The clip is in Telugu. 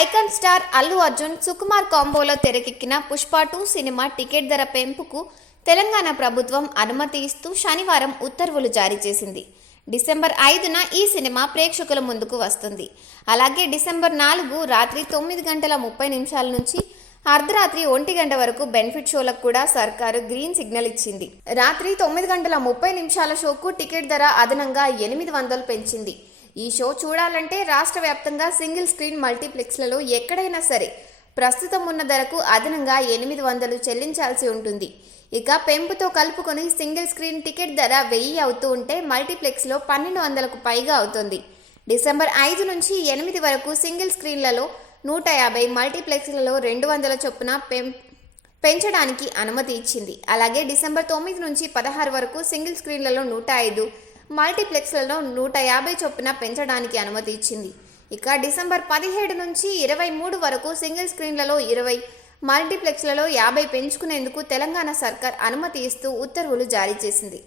ఐకాన్ స్టార్ అల్లు అర్జున్ సుకుమార్ కాంబోలో తెరకెక్కిన పుష్ప టూ సినిమా టికెట్ ధర పెంపుకు తెలంగాణ ప్రభుత్వం అనుమతి ఇస్తూ శనివారం ఉత్తర్వులు జారీ చేసింది. డిసెంబర్ ఐదున ఈ సినిమా ప్రేక్షకుల ముందుకు వస్తుంది. అలాగే డిసెంబర్ నాలుగు రాత్రి తొమ్మిది గంటల ముప్పై నిమిషాల నుంచి అర్ధరాత్రి ఒంటి గంట వరకు బెనిఫిట్ షోలకు కూడా సర్కారు గ్రీన్ సిగ్నల్ ఇచ్చింది. రాత్రి తొమ్మిది గంటల ముప్పై నిమిషాల షోకు టికెట్ ధర అదనంగా ఎనిమిది వందలు పెంచింది. ఈ షో చూడాలంటే రాష్ట్ర వ్యాప్తంగా సింగిల్ స్క్రీన్ మల్టీప్లెక్స్లలో ఎక్కడైనా సరే ప్రస్తుతం ఉన్న ధరకు అదనంగా ఎనిమిది వందలు చెల్లించాల్సి ఉంటుంది. ఇక పెంపుతో కలుపుకొని సింగిల్ స్క్రీన్ టికెట్ ధర వెయ్యి అవుతూ ఉంటే మల్టీప్లెక్స్లో పన్నెండు వందలకు పైగా అవుతుంది. డిసెంబర్ ఐదు నుంచి ఎనిమిది వరకు సింగిల్ స్క్రీన్లలో నూట యాభై మల్టీప్లెక్స్లలో రెండు వందల చొప్పున పెం పెంచడానికి అనుమతి ఇచ్చింది. అలాగే డిసెంబర్ తొమ్మిది నుంచి పదహారు వరకు సింగిల్ స్క్రీన్లలో నూట ఐదు మల్టీప్లెక్స్లలో నూట యాభై చొప్పున పెంచడానికి అనుమతి ఇచ్చింది. ఇక డిసెంబర్ పదిహేడు నుంచి ఇరవై మూడు వరకు సింగిల్ స్క్రీన్లలో ఇరవై మల్టీప్లెక్స్లలో యాభై పెంచుకునేందుకు తెలంగాణ సర్కార్ అనుమతి ఇస్తూ ఉత్తర్వులు జారీ చేసింది.